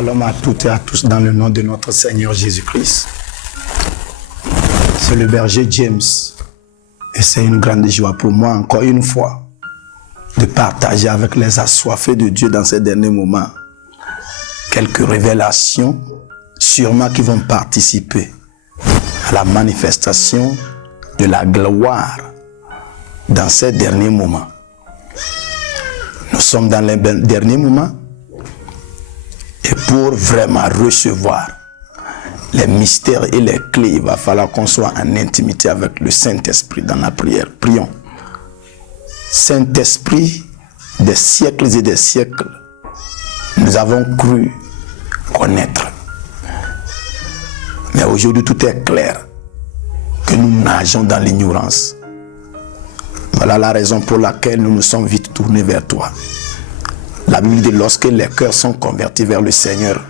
Shalom à toutes et à tous dans le nom de notre Seigneur Jésus-Christ. C'est le berger James et c'est une grande joie pour moi encore une fois de partager avec les assoiffés de Dieu dans ces derniers moments quelques révélations sûrement qui vont participer à la manifestation de la gloire dans ces derniers moments. Nous sommes dans les derniers moments et pour vraiment recevoir les mystères et les clés, il va falloir qu'on soit en intimité avec le Saint-Esprit dans la prière. Prions. Saint-Esprit, des siècles et des siècles, nous avons cru connaître. Mais aujourd'hui, tout est clair que nous nageons dans l'ignorance. Voilà la raison pour laquelle nous nous sommes vite tournés vers toi. La Bible dit, lorsque les cœurs sont convertis vers le Seigneur,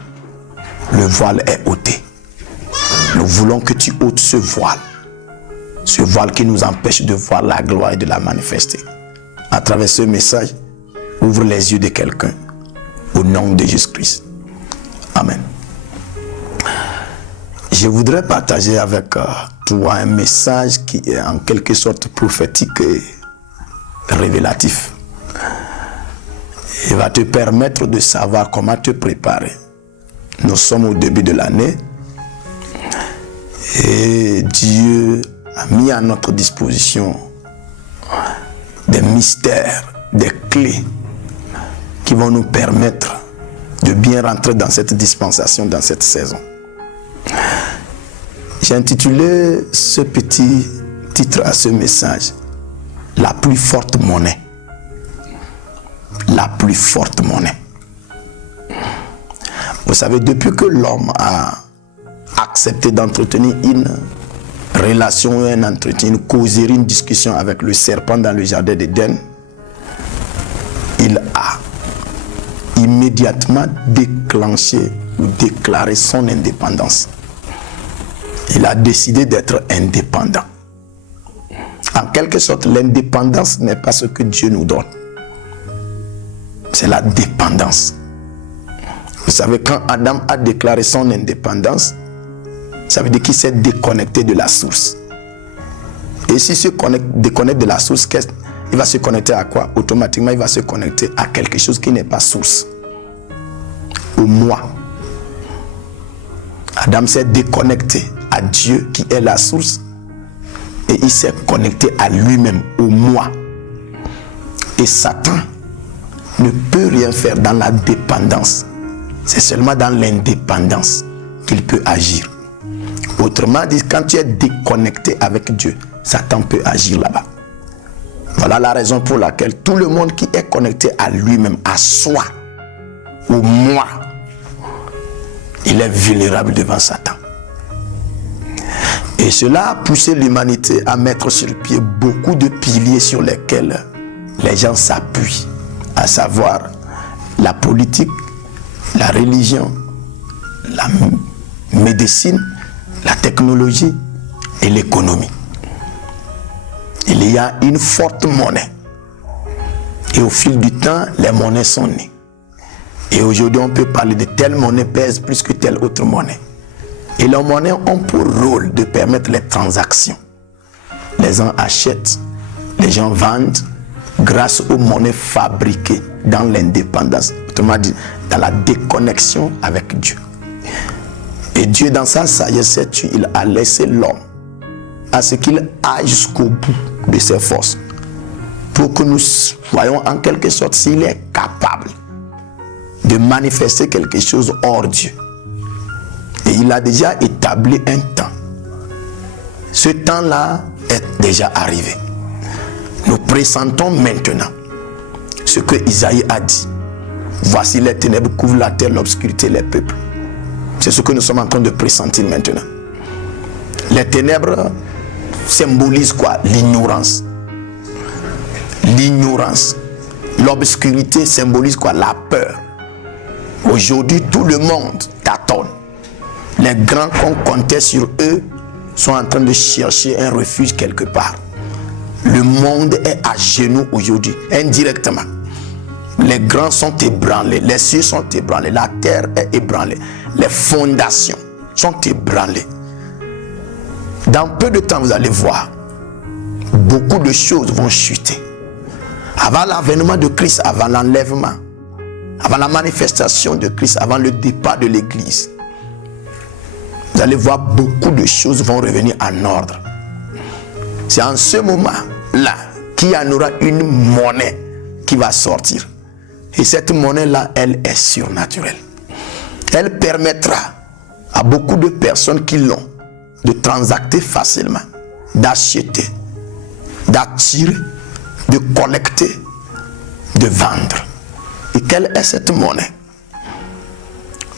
le voile est ôté. Nous voulons que tu ôtes ce voile qui nous empêche de voir la gloire et de la manifester. À travers ce message, ouvre les yeux de quelqu'un, au nom de Jésus-Christ. Amen. Je voudrais partager avec toi un message qui est en quelque sorte prophétique et révélatif. Il va te permettre de savoir comment te préparer. Nous sommes au début de l'année et Dieu a mis à notre disposition des mystères, des clés qui vont nous permettre de bien rentrer dans cette dispensation, dans cette saison. J'ai intitulé ce petit titre à ce message, « La plus forte monnaie ». La plus forte monnaie. Vous savez, depuis que l'homme a accepté d'entretenir une relation, un entretien, une causerie, une discussion avec le serpent dans le jardin d'Éden, il a immédiatement déclenché ou déclaré son indépendance. Il a décidé d'être indépendant. En quelque sorte, l'indépendance n'est pas ce que Dieu nous donne. C'est la dépendance. Vous savez, quand Adam a déclaré son indépendance, ça veut dire qu'il s'est déconnecté de la source. Et s'il se déconnecte de la source, il va se connecter à quoi? Automatiquement, il va se connecter à quelque chose qui n'est pas source. Au moi. Adam s'est déconnecté à Dieu qui est la source et il s'est connecté à lui-même, au moi. Et Satan ne peut rien faire dans la dépendance. C'est seulement dans l'indépendance qu'il peut agir. Autrement dit, quand tu es déconnecté avec Dieu, Satan peut agir là-bas. Voilà la raison pour laquelle tout le monde qui est connecté à lui-même, à soi, au moi, il est vulnérable devant Satan. Et cela a poussé l'humanité à mettre sur pied beaucoup de piliers sur lesquels les gens s'appuient, à savoir la politique, la religion, la médecine, la technologie et l'économie. Il y a une forte monnaie. Et au fil du temps, les monnaies sont nées. Et aujourd'hui, on peut parler de telle monnaie pèse plus que telle autre monnaie. Et les monnaies ont pour rôle de permettre les transactions. Les gens achètent, les gens vendent grâce aux monnaies fabriquées dans l'indépendance. Autrement dit, dans la déconnexion avec Dieu. Et Dieu, dans sa sagesse, il a laissé l'homme à ce qu'il aille jusqu'au bout de ses forces. Pour que nous voyons en quelque sorte s'il est capable de manifester quelque chose hors Dieu. Et il a déjà établi un temps. Ce temps-là est déjà arrivé. Nous pressentons maintenant ce que Isaïe a dit. Voici les ténèbres couvrent la terre, l'obscurité les peuples. C'est ce que nous sommes en train de pressentir maintenant. Les ténèbres symbolisent quoi? L'ignorance. L'ignorance. L'obscurité symbolise quoi? La peur. Aujourd'hui, tout le monde tâtonne. Les grands qu'on comptait sur eux sont en train de chercher un refuge quelque part. Le monde est à genoux aujourd'hui, indirectement. Les grands sont ébranlés, les cieux sont ébranlés, la terre est ébranlée, les fondations sont ébranlées. Dans peu de temps, vous allez voir, beaucoup de choses vont chuter. Avant l'avènement de Christ, avant l'enlèvement, avant la manifestation de Christ, avant le départ de l'église, vous allez voir beaucoup de choses vont revenir en ordre. C'est en ce moment-là qu'il y en aura une monnaie qui va sortir. Et cette monnaie-là, elle est surnaturelle. Elle permettra à beaucoup de personnes qui l'ont de transacter facilement, d'acheter, d'attirer, de collecter, de vendre. Et quelle est cette monnaie?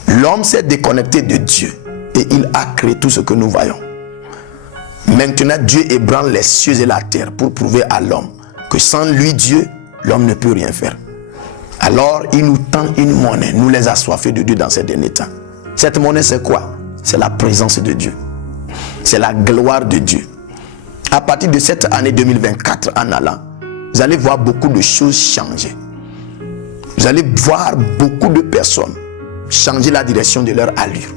L'homme s'est déconnecté de Dieu et il a créé tout ce que nous voyons. Maintenant, Dieu ébranle les cieux et la terre pour prouver à l'homme que sans lui, Dieu, l'homme ne peut rien faire. Alors, il nous tend une monnaie, nous les assoiffés de Dieu dans ces derniers temps. Cette monnaie, c'est quoi? C'est la présence de Dieu. C'est la gloire de Dieu. À partir de cette année 2024 en allant, vous allez voir beaucoup de choses changer. Vous allez voir beaucoup de personnes changer la direction de leur allure.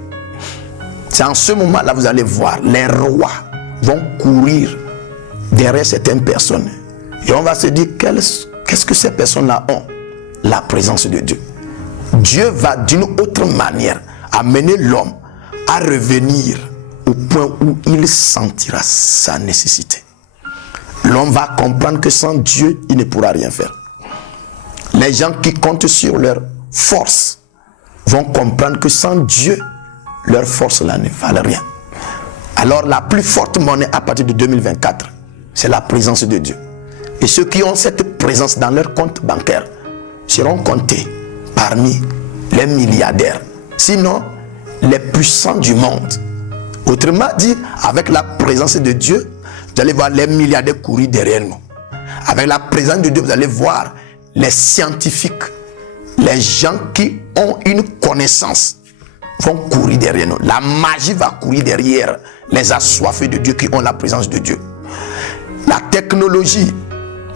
C'est en ce moment-là vous allez voir les rois vont courir derrière certaines personnes. Et on va se dire, qu'est-ce que ces personnes-là ont? La présence de Dieu. Dieu va d'une autre manière amener l'homme à revenir au point où il sentira sa nécessité. L'homme va comprendre que sans Dieu, il ne pourra rien faire. Les gens qui comptent sur leur force vont comprendre que sans Dieu, leur force là ne valent rien. Alors la plus forte monnaie à partir de 2024, c'est la présence de Dieu. Et ceux qui ont cette présence dans leur compte bancaire seront comptés parmi les milliardaires, sinon les puissants du monde. Autrement dit, avec la présence de Dieu, vous allez voir les milliardaires courir derrière nous. Avec la présence de Dieu, vous allez voir les scientifiques, les gens qui ont une connaissance vont courir derrière nous. La magie va courir derrière les assoiffés de Dieu qui ont la présence de Dieu. La technologie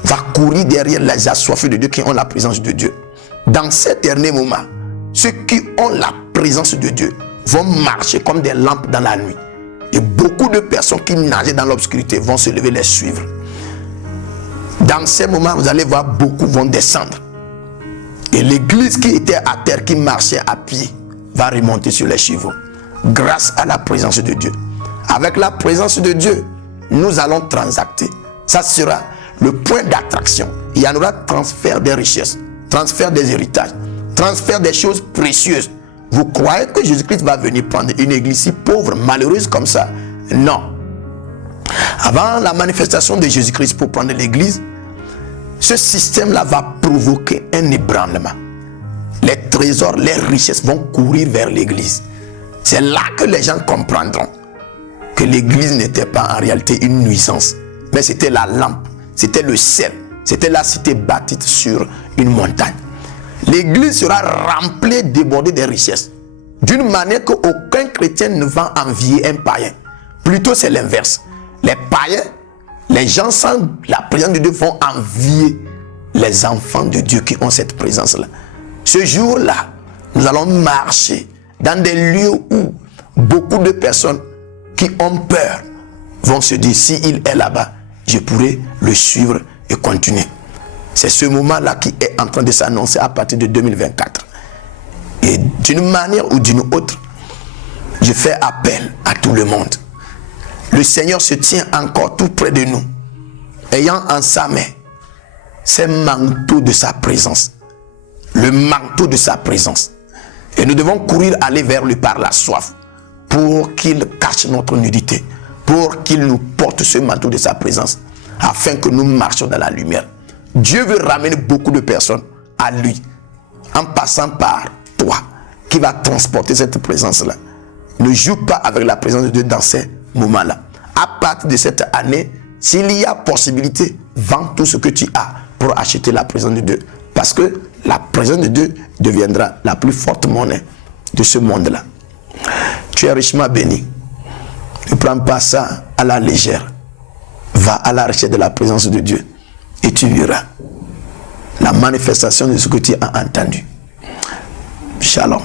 va courir derrière les assoiffés de Dieu qui ont la présence de Dieu. Dans ces derniers moments, ceux qui ont la présence de Dieu vont marcher comme des lampes dans la nuit. Et beaucoup de personnes qui nageaient dans l'obscurité vont se lever les suivre. Dans ces moments, vous allez voir beaucoup vont descendre. Et l'église qui était à terre, qui marchait à pied, va remonter sur les chevaux. Grâce à la présence de Dieu. Avec la présence de Dieu, nous allons transacter. Ça sera le point d'attraction. Il y en aura transfert des richesses, transfert des héritages, transfert des choses précieuses. Vous croyez que Jésus-Christ va venir prendre une église si pauvre, malheureuse comme ça? Non. Avant la manifestation de Jésus-Christ pour prendre l'église, ce système-là va provoquer un ébranlement. Les trésors, les richesses vont courir vers l'église. C'est là que les gens comprendront que l'église n'était pas en réalité une nuisance, mais c'était la lampe, c'était le sel, c'était la cité bâtie sur une montagne. L'église sera remplie, débordée des richesses, d'une manière qu'aucun chrétien ne va envier un païen. Plutôt c'est l'inverse. Les païens, les gens sans la présence de Dieu vont envier les enfants de Dieu qui ont cette présence-là. Ce jour-là, nous allons marcher dans des lieux où beaucoup de personnes qui ont peur vont se dire, si il est là-bas, je pourrais le suivre et continuer. C'est ce moment-là qui est en train de s'annoncer à partir de 2024. Et d'une manière ou d'une autre, je fais appel à tout le monde. Le Seigneur se tient encore tout près de nous, ayant en sa main ces manteaux de sa présence. Le manteau de sa présence. Et nous devons courir, aller vers lui par la soif, pour qu'il cache notre nudité, pour qu'il nous porte ce manteau de sa présence, afin que nous marchions dans la lumière. Dieu veut ramener beaucoup de personnes à lui, en passant par toi, qui va transporter cette présence-là. Ne joue pas avec la présence de Dieu dans ces moments-là. À partir de cette année, s'il y a possibilité, vends tout ce que tu as pour acheter la présence de Dieu. Parce que la présence de Dieu deviendra la plus forte monnaie de ce monde-là. Tu es richement béni. Ne prends pas ça à la légère. Va à la recherche de la présence de Dieu et tu verras la manifestation de ce que tu as entendu. Shalom.